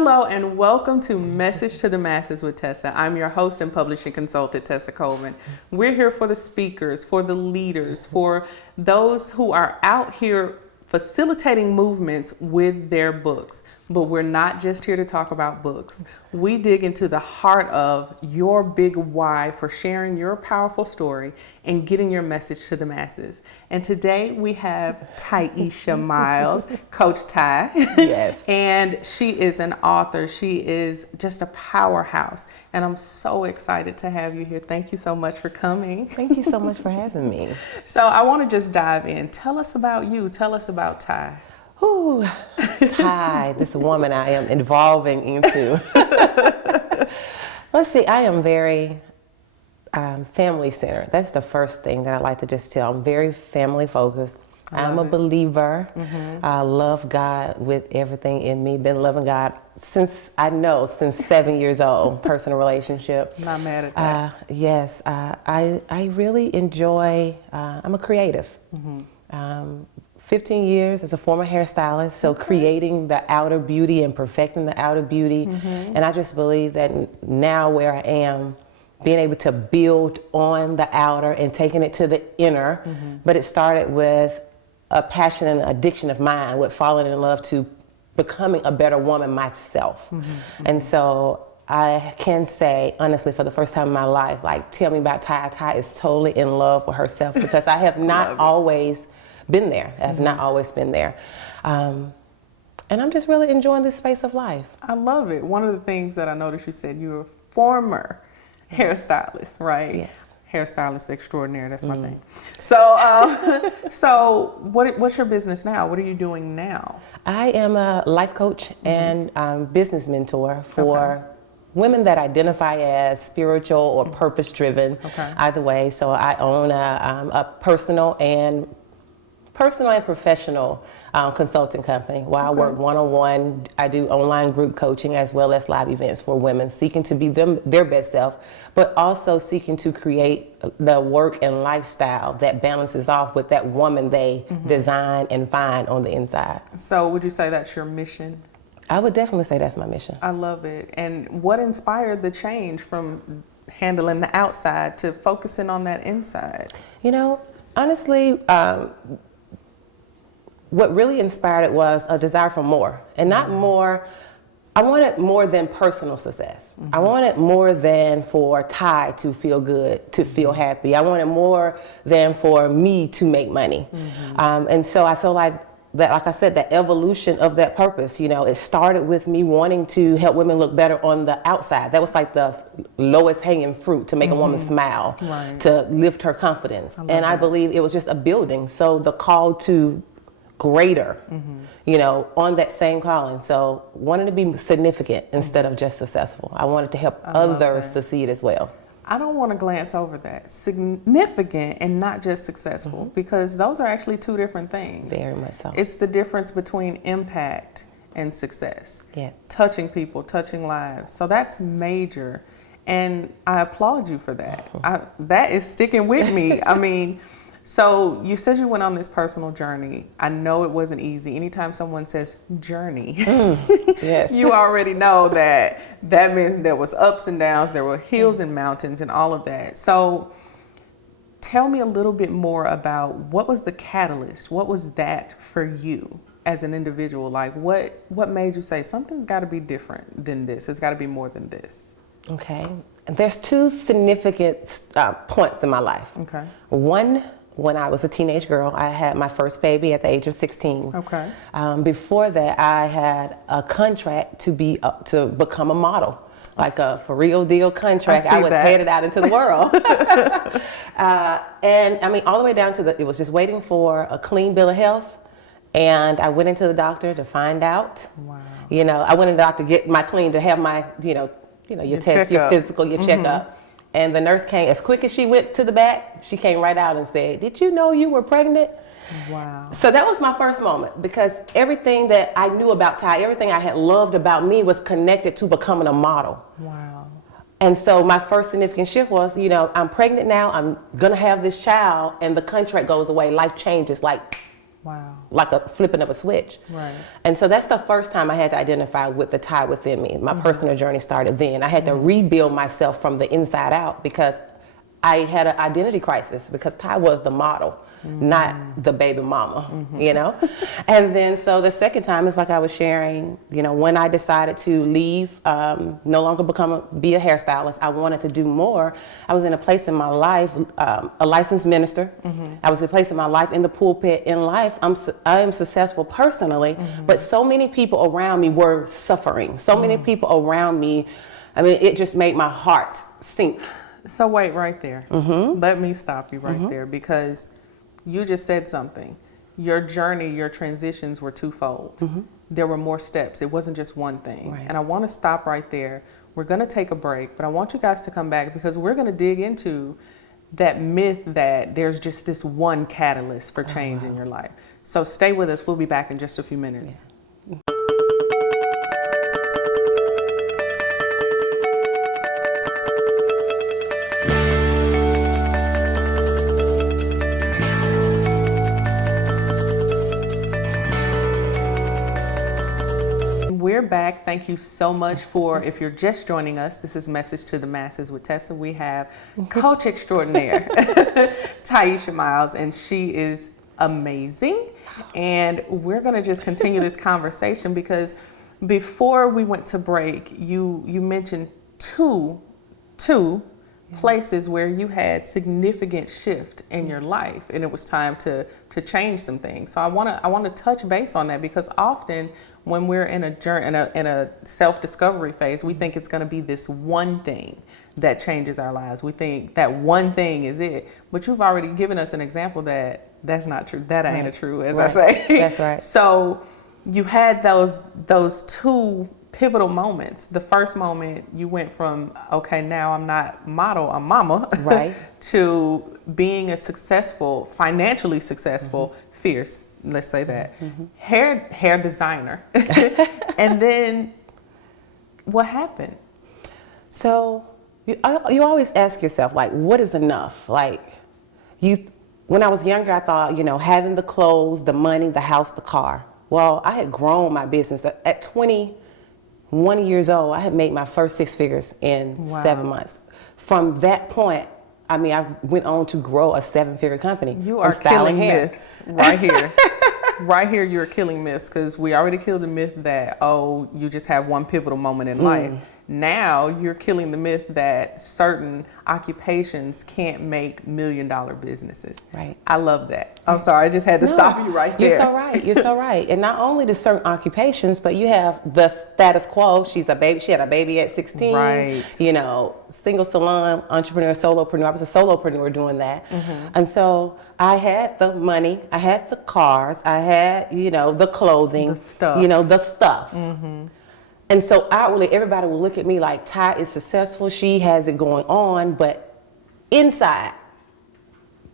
Hello and welcome to Message to the Masses with Tessa. I'm your host and publishing consultant, Tessa Coleman. We're here for the speakers, for the leaders, for those who are out here facilitating movements with their books. But we're not just here to talk about books. We dig into the heart of your big why for sharing your powerful story and getting your message to the masses. And today we have Tye Miles, Coach Tye. Yes. And she is an author. She is just a powerhouse. And I'm so excited to have you here. Thank you so much for coming. Thank you so much for having me. So I want to just dive in. Tell us about you. Tell us about Tye. Ooh, Tye, this woman I am evolving into. Let's see, I am very family centered. That's the first thing that I like to just tell. I'm very family focused. I'm a believer. I love God with everything in me. Been loving God since 7 years old, personal relationship. Not mad at that. Yes, I really enjoy, I'm a creative. 15 years as a former hairstylist, so creating the outer beauty and perfecting the outer beauty. And I just believe that now where I am, being able to build on the outer and taking it to the inner, but it started with a passion and addiction of mine with falling in love to becoming a better woman myself. And so I can say, honestly, for the first time in my life, like, tell me about Tye. Tye is totally in love with herself because I have not always been there. I have not always been there. And I'm just really enjoying this space of life. I love it. One of the things that I noticed you said, you're a former hairstylist, right? Yes. Hairstylist extraordinaire, that's my thing. So, what's your business now? What are you doing now? I am a life coach and business mentor for women that identify as spiritual or purpose-driven, either way. So I own a personal and professional consulting company. While I work one-on-one, I do online group coaching as well as live events for women seeking to be their best self, but also seeking to create the work and lifestyle that balances off with that woman they design and find on the inside. So would you say that's your mission? I would definitely say that's my mission. I love it. And what inspired the change from handling the outside to focusing on that inside? You know, honestly, what really inspired it was a desire for more, and not more. I wanted more than personal success. I wanted more than for Tye to feel good, to feel happy. I wanted more than for me to make money. And so I feel like that, like I said, the evolution of that purpose, you know, it started with me wanting to help women look better on the outside. That was like the lowest hanging fruit to make a woman smile, to lift her confidence. And I believe it was just a building. So the call to greater, you know, on that same calling. So wanted to be significant instead of just successful. I wanted to help others succeed as well. I don't want to glance over that. Significant and not just successful, because those are actually two different things. Very much so. It's the difference between impact and success. Yes. Touching people, touching lives. So that's major. And I applaud you for that. That is sticking with me. I mean, so you said you went on this personal journey. I know it wasn't easy. Anytime someone says journey, Yes. you already know that means there was ups and downs, there were hills and mountains and all of that. So tell me a little bit more about what was the catalyst? What was that for you as an individual? Like what made you say something's got to be different than this? It's got to be more than this. Okay. There's two significant points in my life. Okay. One, when I was a teenage girl, I had my first baby at the age of 16. Okay. Before that, I had a contract to become a model, like a for real deal contract. I was headed out into the world. And I mean, all the way down to it was just waiting for a clean bill of health. And I went into the doctor to find out. Wow. You know, I went to the doctor to get my clean, to have my, your test, your physical, your checkup. And the nurse came, as quick as she went to the back, she came right out and said, "Did you know you were pregnant?" Wow. So that was my first moment, because everything that I knew about Tye, everything I had loved about me was connected to becoming a model. Wow. And so my first significant shift was, I'm pregnant now, I'm gonna have this child, and the contract goes away, life changes like Wow. like a flipping of a switch. Right. And so that's the first time I had to identify with the Tye within me. My personal journey started then. I had to rebuild myself from the inside out because I had an identity crisis because Tye was the model, not the baby mama, you know? And then so the second time is like I was sharing, you know, when I decided to leave, no longer be a hairstylist, I wanted to do more. I was in a place in my life, a licensed minister. I was in a place in my life in the pulpit in life. I am successful personally, but so many people around me were suffering. So many people around me, I mean, it just made my heart sink. So wait right there. Let me stop you right there because you just said something. Your journey, your transitions were twofold. There were more steps. It wasn't just one thing. Right. And I want to stop right there. We're going to take a break, but I want you guys to come back because we're going to dig into that myth that there's just this one catalyst for change in your life. So stay with us. We'll be back in just a few minutes. We're back. Thank you so much for, if you're just joining us, this is Message to the Masses with Tesa. We have Coach Extraordinaire, Tye Miles, and she is amazing. And we're going to just continue this conversation because before we went to break, you mentioned two places where you had significant shift in your life and it was time to change some things. So I want to touch base on that because often when we're in a journey, in a self-discovery phase, we think it's going to be this one thing that changes our lives. We think that one thing is it, but you've already given us an example that that's not true. That ain't true, as I say. That's right. So you had those two pivotal moments. The first moment you went from, okay, now I'm not model, I'm mama, right, to being a financially successful, fierce, let's say that, hair designer. And then what happened? So you always ask yourself, like, what is enough? Like, when I was younger, I thought, you know, having the clothes, the money, the house, the car. Well, I had grown my business. At 21 years old, I had made my first 6 figures in 7 months. From that point, I mean, I went on to grow a 7-figure company. You are killing myths right here. Right here, you're killing myths because we already killed the myth that, oh, you just have one pivotal moment in life. Now you're killing the myth that certain occupations can't make $1 million businesses. Right. I love that. I'm sorry, I just had to stop you right there. You're so right. You're so right. And not only the certain occupations, but you have the status quo. She had a baby at 16. Right. You know, single salon, entrepreneur, solopreneur. I was a solopreneur doing that. And so I had the money, I had the cars, I had, you know, the clothing, the stuff. You know, the stuff. And so outwardly, everybody will look at me like Tye is successful. She has it going on, but inside,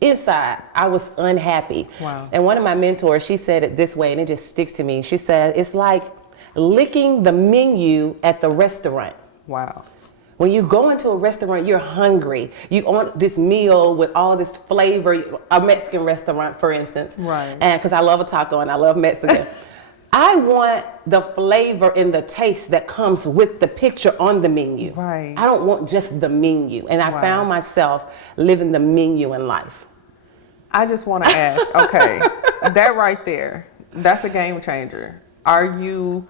I was unhappy. Wow. And one of my mentors, she said it this way, and it just sticks to me. She said, it's like licking the menu at the restaurant. Wow. When you go into a restaurant, you're hungry. You want this meal with all this flavor, a Mexican restaurant, for instance. Right. And because I love a taco and I love Mexican. I want the flavor and the taste that comes with the picture on the menu. Right. I don't want just the menu. And I found myself living the menu in life. I just want to ask, okay, that right there, that's a game changer. Are you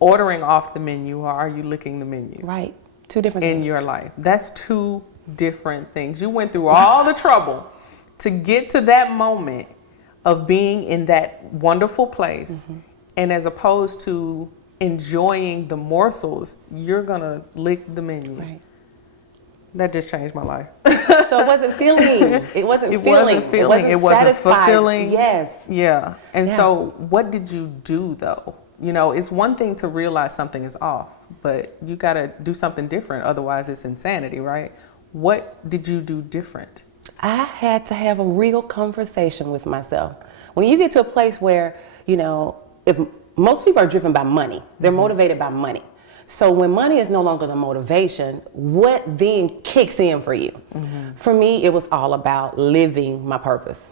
ordering off the menu or are you licking the menu? Right. Two different in things. your life. That's two different things. You went through all the trouble to get to that moment of being in that wonderful place. And as opposed to enjoying the morsels, you're gonna lick the menu. Right. That just changed my life. So it wasn't feeling. It wasn't feeling. It wasn't satisfying. fulfilling. Yes. Yeah. And so what did you do though? You know, it's one thing to realize something is off, but you gotta do something different. Otherwise it's insanity, right? What did you do different? I had to have a real conversation with myself. When you get to a place where, you know, if most people are driven by money, they're motivated by money. So when money is no longer the motivation, what then kicks in for you? For me, it was all about living my purpose.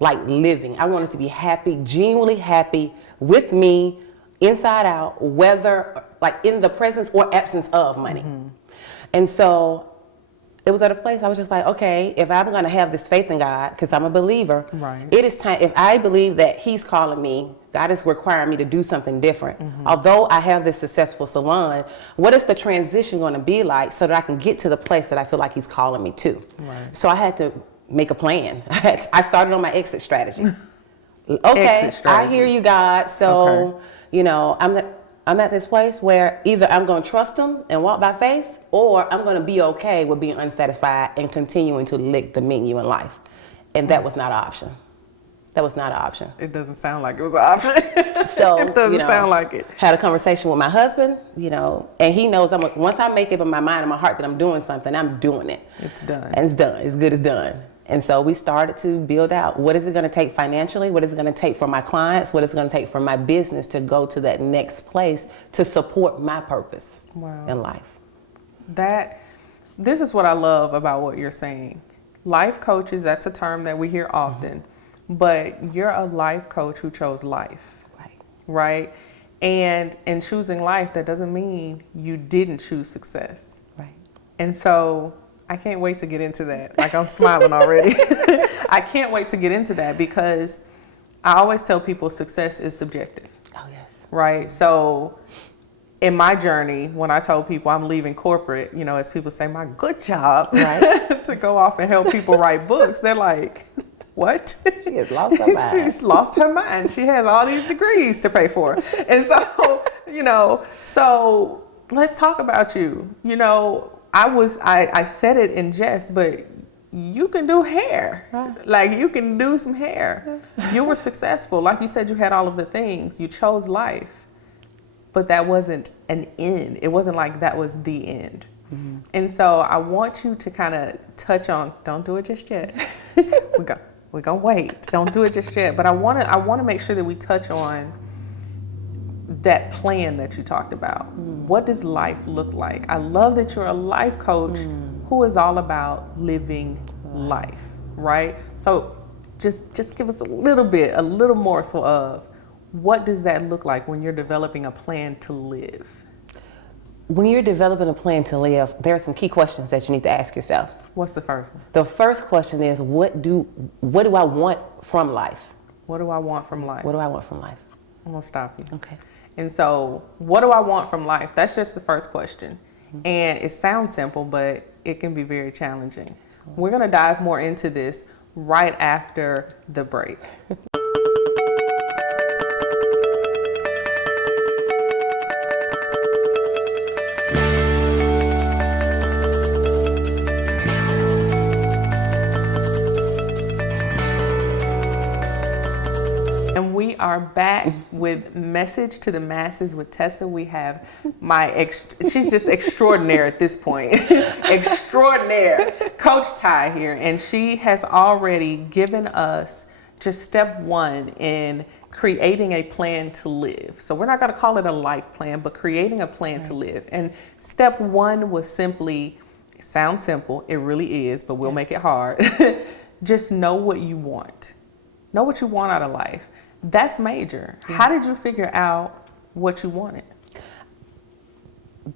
Like living. I wanted to be happy, genuinely happy with me, inside out, whether like in the presence or absence of money. And so it was at a place I was just like, okay, if I'm going to have this faith in God, because I'm a believer, it is time. If I believe that He's calling me, God is requiring me to do something different. Although I have this successful salon, what is the transition going to be like so that I can get to the place that I feel like He's calling me to? So I had to make a plan. I started on my exit strategy. Okay, exit strategy. I hear you, God. So, you know, I'm at this place where either I'm going to trust Him and walk by faith, or I'm going to be okay with being unsatisfied and continuing to lick the menu in life. And that was not an option. That was not an option. It doesn't sound like it was an option. So it doesn't sound like it. Had a conversation with my husband, you know, and he knows once I make it in my mind and my heart that I'm doing something, I'm doing it. It's done. And it's done. It's good as done. And so we started to build out, what is it going to take financially? What is it going to take for my clients? What is it going to take for my business to go to that next place to support my purpose in life? This is what I love about what you're saying. Life coaches, that's a term that we hear often, but you're a life coach who chose life, right? And in choosing life, that doesn't mean you didn't choose success. And so I can't wait to get into that. Like, I'm smiling already. I can't wait to get into that because I always tell people success is subjective. Oh, yes. Right? So in my journey, when I told people I'm leaving corporate, you know, as people say, my good job, to go off and help people write books, they're like, what? She has lost her mind. She's lost her mind. She has all these degrees to pay for. And so, you know, so let's talk about you. You know, I said it in jest, but you can do hair. Like, you can do some hair. You were successful. Like you said, you had all of the things. You chose life, but that wasn't an end. It wasn't like that was the end. And so I want you to kind of touch on, don't do it just yet. We're gonna wait. Don't do it just yet. But I want to make sure that we touch on that plan that you talked about. What does life look like? I love that you're a life coach who is all about living life, right? So just give us a little morsel of what does that look like when you're developing a plan to live? When you're developing a plan to live, there are some key questions that you need to ask yourself. What's the first one? The first question is, what do I want from life? What do I want from life? What do I want from life? I'm gonna stop you. Okay. And so, what do I want from life? That's just the first question. And it sounds simple, but it can be very challenging. We're gonna dive more into this right after the break. And we are back with Message to the Masses with Tesa. We have she's just extraordinaire at this point. Extraordinaire. Coach Tye here. And she has already given us just step one in creating a plan to live. So we're not going to call it a life plan, but creating a plan to live. And step one was simply, it sounds simple, it really is, but we'll make it hard. Just know what you want. Know what you want out of life. That's major. How did you figure out what you wanted?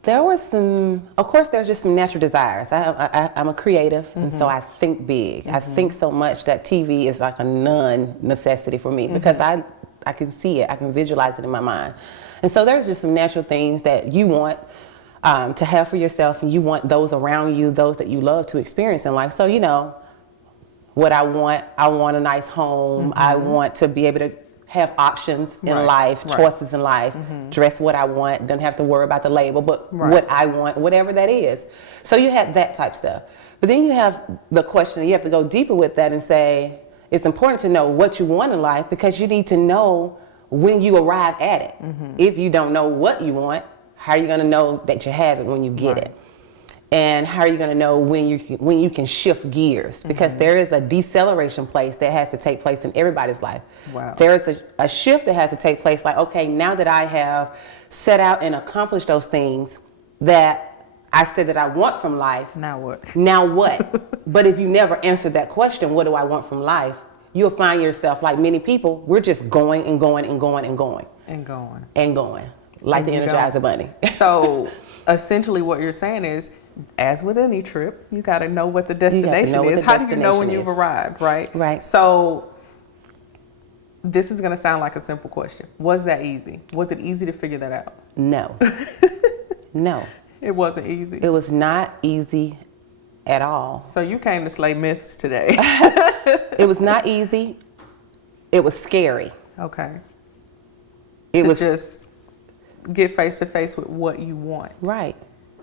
There was of course, there's just some natural desires. I'm a creative, and so I think big. I think so much that TV is like a non-necessity for me because I can see it, I can visualize it in my mind. And so there's just some natural things that you want to have for yourself, and you want those around you, those that you love, to experience in life. So, you know, what I want a nice home. I want to be able to have options in life, choices in life, dress what I want, don't have to worry about the label, but what I want, whatever that is. So you have that type stuff. But then you have the question, you have to go deeper with that and say, it's important to know what you want in life because you need to know when you arrive at it. If you don't know what you want, how are you going to know that you have it when you get it? And how are you going to know when you can shift gears? Because there is a deceleration place that has to take place in everybody's life. Wow. There is a shift that has to take place. Like, okay, now that I have set out and accomplished those things that I said that I want from life. Now what? Now what? But if you never answered that question, what do I want from life? You'll find yourself, like many people, we're just going and going and going and going. And going. And going. Like the Energizer Bunny. So essentially what you're saying is, as with any trip, you got to know what the destination is. How do you know when you've arrived, right? Right. So this is going to sound like a simple question. Was that easy? Was it easy to figure that out? No. No. It wasn't easy. It was not easy at all. So you came to slay myths today. It was not easy. It was scary. Okay. It was just get face to face with what you want. Right.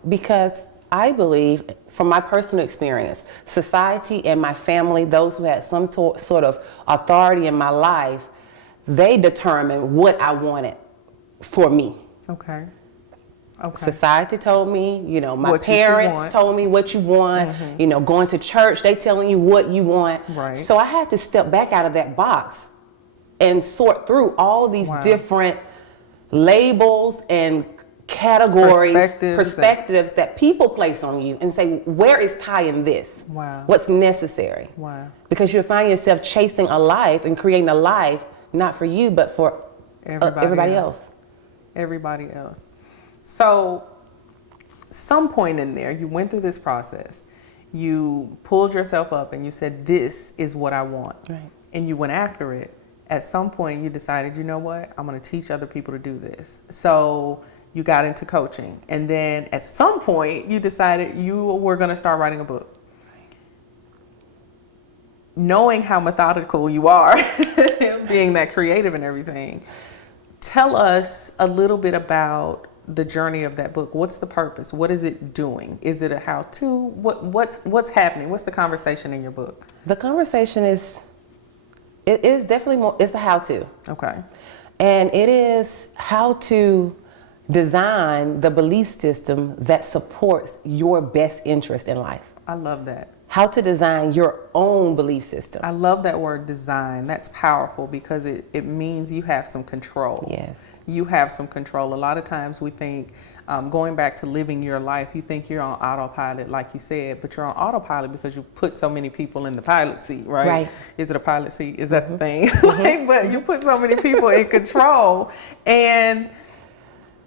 Because I believe, from my personal experience, society and my family, those who had some sort of authority in my life, they determined what I wanted for me. Okay. Okay. Society told me, my What you should parents want. told me what you want, going to church, they telling you what you want. Right. So I had to step back out of that box and sort through all these different labels and categories, perspectives that people place on you and say, where is Tye in this? Wow. What's necessary? Wow. Because you'll find yourself chasing a life and creating a life, not for you, but for everybody else. Everybody else. So some point in there, you went through this process. You pulled yourself up and you said, this is what I want. Right. And you went after it. At some point, you decided, you know what? I'm going to teach other people to do this. So you got into coaching. And then at some point, you decided you were going to start writing a book. Knowing how methodical you are, being that creative and everything, tell us a little bit about the journey of that book. What's the purpose? What is it doing? Is it a how-to? What's happening? What's the conversation in your book? The conversation is definitely more, it's a how-to. Okay. And it is how to design the belief system that supports your best interest in life. I love that. How to design your own belief system. I love that word design. That's powerful because it means you have some control. Yes. You have some control. A lot of times we think, going back to living your life, you think you're on autopilot, like you said, but you're on autopilot because you put so many people in the pilot seat, right? Right. Is it a pilot seat? Is that the thing? But you put so many people in control, and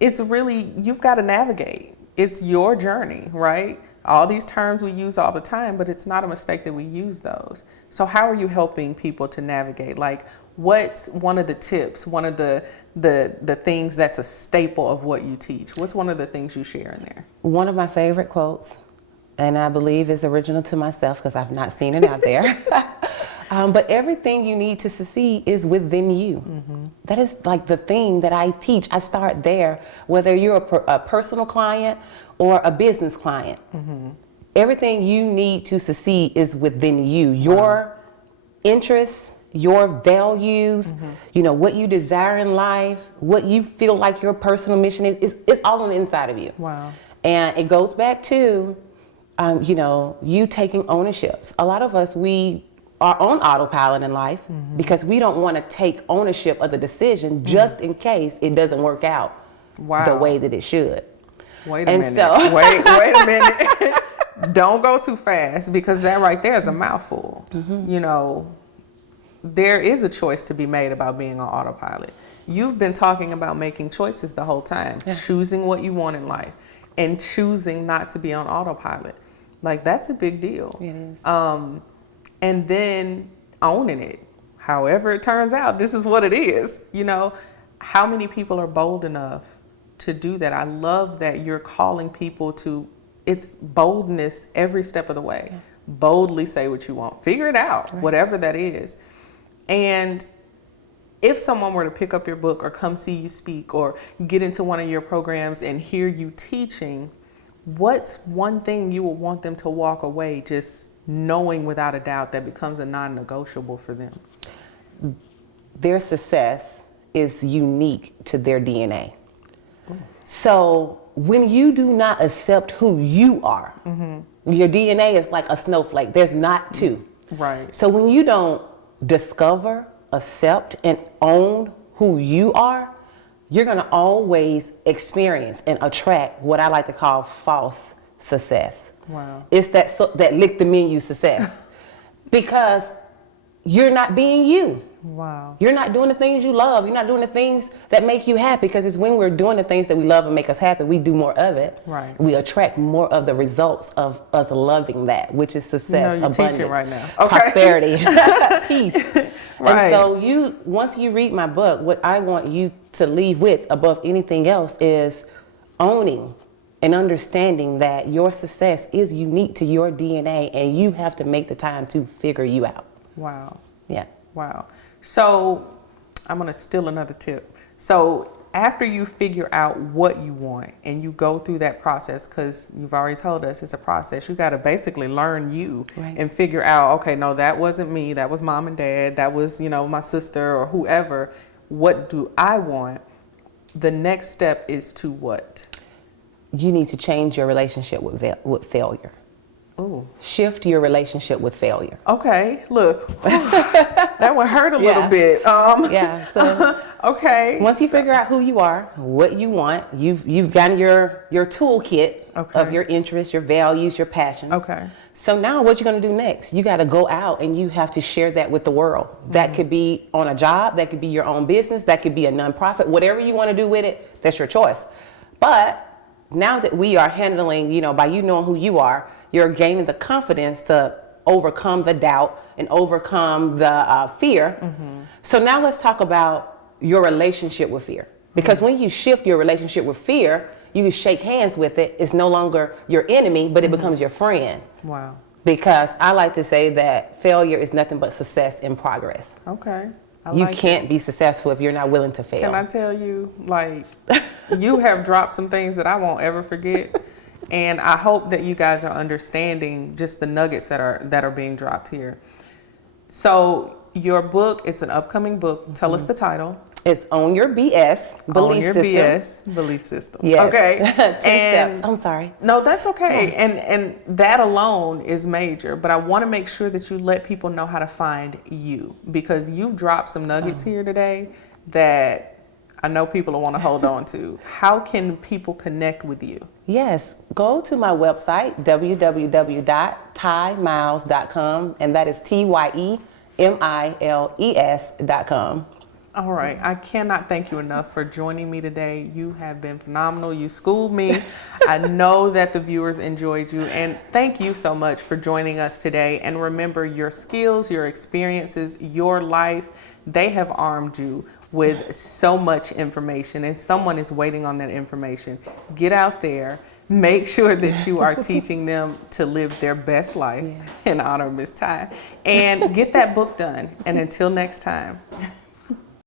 it's really, you've got to navigate. It's your journey, right? All these terms we use all the time, but it's not a mistake that we use those. So how are you helping people to navigate? Like, what's one of the tips, one of the things that's a staple of what you teach? What's one of the things you share in there? One of my favorite quotes, and I believe is original to myself because I've not seen it out there. But everything you need to succeed is within you. Mm-hmm. That is like the thing that I teach. I start there, whether you're a personal client or a business client. Mm-hmm. Everything you need to succeed is within you. Your interests, your values, what you desire in life, what you feel like your personal mission is, it's all on the inside of you. Wow. And it goes back to, you taking ownerships. A lot of us, we are on autopilot in life because we don't want to take ownership of the decision just in case it doesn't work out the way that it should. Wait a minute. Wait a minute. Don't go too fast, because that right there is a mouthful. There is a choice to be made about being on autopilot. You've been talking about making choices the whole time, choosing what you want in life and choosing not to be on autopilot. Like, that's a big deal. It is. And then owning it. However it turns out, this is what it is. How many people are bold enough to do that? I love that you're calling people to, it's boldness every step of the way. Boldly say what you want. Figure it out, whatever that is. And if someone were to pick up your book or come see you speak or get into one of your programs and hear you teaching, what's one thing you would want them to walk away just knowing without a doubt that becomes a non-negotiable for them? Their success is unique to their DNA. So when you do not accept who you are, your DNA is like a snowflake. There's not two. Right. So when you don't discover, accept, and own who you are, you're going to always experience and attract what I like to call false success. Wow. It's that lick the menu success because you're not being you. Wow. You're not doing the things you love. You're not doing the things that make you happy, because it's when we're doing the things that we love and make us happy, we do more of it. Right. We attract more of the results of us loving that, which is success, you're abundance, teaching right now. Okay. prosperity, peace. Right. And so once you read my book, what I want you to leave with above anything else is owning and understanding that your success is unique to your DNA, and you have to make the time to figure you out. Wow. Yeah. Wow. So I'm going to steal another tip. So after you figure out what you want and you go through that process, because you've already told us it's a process, you got to basically learn you and figure out, okay, no, that wasn't me. That was mom and dad. That was, my sister or whoever. What do I want? The next step is to what? You need to change your relationship with failure. Ooh. Shift your relationship with failure. Okay, look, that one hurt a little bit. Yeah. So okay. once you figure out who you are, what you want, you've gotten your toolkit of your interests, your values, your passions. Okay. So now what you're going to do next? You got to go out and you have to share that with the world. That could be on a job, that could be your own business, that could be a nonprofit, whatever you want to do with it, that's your choice. But now that we are handling, by you knowing who you are, you're gaining the confidence to overcome the doubt and overcome the fear. So now let's talk about your relationship with fear. Because when you shift your relationship with fear, you shake hands with it. It's no longer your enemy, but it becomes your friend. Wow. Because I like to say that failure is nothing but success in progress. Okay. You can't be successful if you're not willing to fail. Can I tell you, you have dropped some things that I won't ever forget. And I hope that you guys are understanding just the nuggets that are being dropped here. So your book, it's an upcoming book. Tell us the title. It's Own Your BS Belief System. BS Belief System. Yes. Okay. 10 steps. I'm sorry. No, that's okay. And that alone is major. But I want to make sure that you let people know how to find you, because you've dropped some nuggets here today that I know people will want to hold on to. How can people connect with you? Yes, go to my website, www.tyemiles.com, and that is TYEMILES.com. All right. I cannot thank you enough for joining me today. You have been phenomenal. You schooled me. I know that the viewers enjoyed you. And thank you so much for joining us today. And remember, your skills, your experiences, your life, they have armed you with so much information, and someone is waiting on that information. Get out there. Make sure that you are teaching them to live their best life in honor of Miss Tye. And get that book done. And until next time.